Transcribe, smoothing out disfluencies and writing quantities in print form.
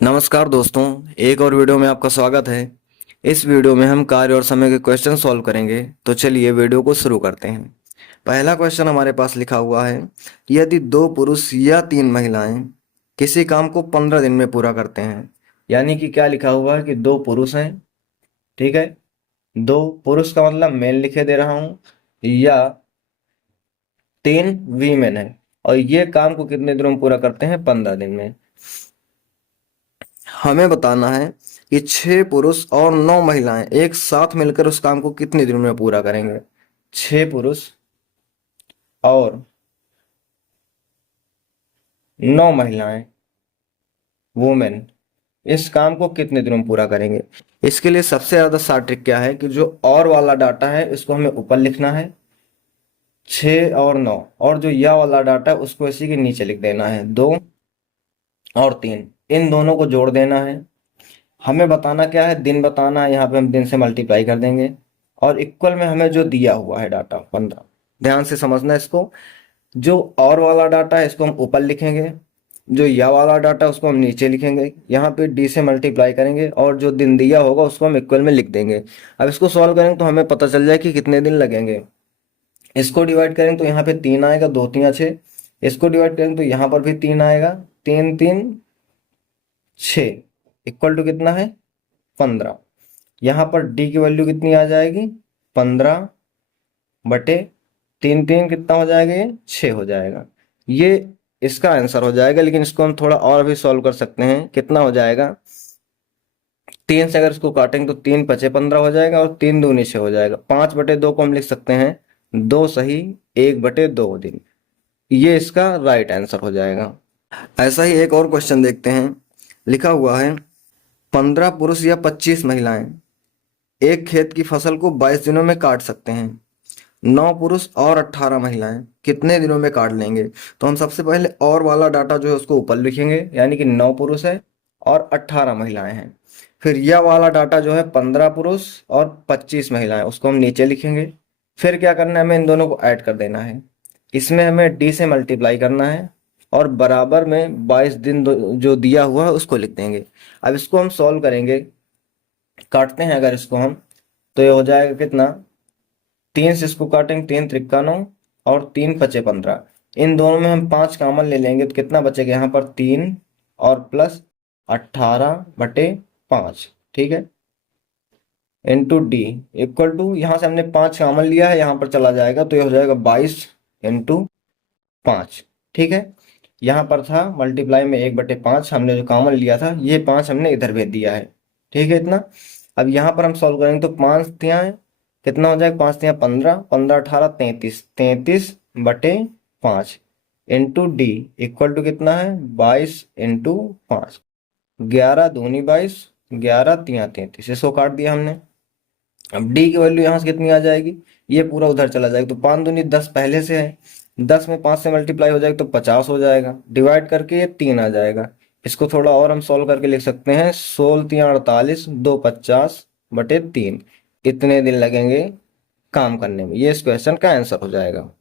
नमस्कार दोस्तों, एक और वीडियो में आपका स्वागत है। इस वीडियो में हम कार्य और समय के क्वेश्चन सॉल्व करेंगे। तो चलिए वीडियो को शुरू करते हैं। पहला क्वेश्चन हमारे पास लिखा हुआ है कि यदि दो पुरुष या तीन महिलाएं किसी काम को 15 दिन में पूरा करते हैं। यानी कि क्या लिखा हुआ है कि दो पुरुष हैं, ठीक है। दो पुरुष का मतलब मेल लिखे दे रहा हूं, या तीन वीमेन है, और ये काम को कितने दिनों में पूरा करते हैं? 15 दिन में। हमें बताना है कि 6 पुरुष और 9 महिलाएं एक साथ मिलकर उस काम को कितने दिनों में पूरा करेंगे। 6 पुरुष और 9 महिलाएं, वुमेन, इस काम को कितने दिनों में पूरा करेंगे। इसके लिए सबसे ज्यादा शार्ट ट्रिक क्या है कि जो और वाला डाटा है इसको हमें ऊपर लिखना है, 6 और 9, और जो यह वाला डाटा है उसको इसी के नीचे लिख देना है, 2 और 3, इन दोनों को जोड़ देना है। हमें बताना क्या है? दिन बताना है। यहाँ पे हम दिन से मल्टीप्लाई कर देंगे, और इक्वल में हमें जो दिया हुआ है डाटा 15। ध्यान से समझना इसको। जो और वाला डाटा है इसको हम ऊपर लिखेंगे, जो यह वाला डाटा है उसको हम नीचे लिखेंगे। यहाँ पे डी से मल्टीप्लाई करेंगे, और जो दिन दिया होगा उसको हम इक्वल में लिख देंगे। अब इसको सॉल्व करेंगे तो हमें पता चल जाए कि कितने दिन लगेंगे। इसको डिवाइड करेंगे तो यहाँ पे 3 आएगा, 2 3 6। इसको डिवाइड करेंगे तो यहाँ पर भी 3 आएगा, 3 3 6, इक्वल टू कितना है? 15। यहाँ पर डी की वैल्यू कितनी आ जाएगी? 15/3 कितना हो जाएगा? ये 6 हो जाएगा। ये इसका आंसर हो जाएगा। लेकिन इसको हम थोड़ा और भी सॉल्व कर सकते हैं। कितना हो जाएगा? 3 से अगर इसको काटेंगे तो 3 × 5 = 15 हो जाएगा, और 3 × 2 = 6 हो जाएगा। 5/2 को हम लिख सकते हैं 2 सही 1/2 दिन। ये इसका राइट आंसर हो जाएगा। ऐसा ही एक और क्वेश्चन देखते हैं। लिखा हुआ है 15 पुरुष या 25 महिलाएं एक खेत की फसल को 22 दिनों में काट सकते हैं। 9 पुरुष और 18 महिलाएं कितने दिनों में काट लेंगे? तो हम सबसे पहले और वाला डाटा जो है उसको ऊपर लिखेंगे, यानी कि 9 पुरुष है और 18 महिलाएं हैं। फिर यह वाला डाटा जो है 15 पुरुष और 25 महिलाएं, उसको हम नीचे लिखेंगे। फिर क्या करना है? हमें इन दोनों को ऐड कर देना है। इसमें हमें डी से मल्टीप्लाई करना है, और बराबर में 22 दिन जो दिया हुआ है उसको लिख देंगे। अब इसको हम सॉल्व करेंगे, काटते हैं अगर इसको हम, तो ये हो जाएगा कितना? 3 से इसको काटेंगे, 3 × 3 = 9, और 3 × 5 = 15। इन दोनों में हम 5 कॉमन ले लेंगे तो कितना बचेगा? यहाँ पर 3 और प्लस 18/5, ठीक है, इंटू डी इक्वल टू, यहाँ से हमने 5 कॉमन लिया है, यहाँ पर चला जाएगा तो ये हो जाएगा 22/5, ठीक है। यहाँ पर था मल्टीप्लाई में 1/5, हमने जो कॉमन लिया था ये 5 हमने इधर भेज दिया है, ठीक है इतना। अब यहाँ पर हम सॉल्व करेंगे तो 5 तियाँ कितना हो जाएगा? 5 तियाँ 15, 15 18 33, 33/5 इंटू डी इक्वल टू कितना है? 22/5, 11 दूनी 22, 11 तियाँ 33, इसको काट दिया हमने। अब डी की वैल्यू यहाँ से कितनी आ जाएगी? ये पूरा उधर चला जाएगा, तो 5 दूनी 10 पहले से है, 10 में 5 से मल्टीप्लाई हो जाएगा तो 50 हो जाएगा। डिवाइड करके ये 3 आ जाएगा। इसको थोड़ा और हम सॉल्व करके लिख सकते हैं, 16 तियाँ 48, 2 50/3, इतने दिन लगेंगे काम करने में। ये इस क्वेश्चन का आंसर हो जाएगा।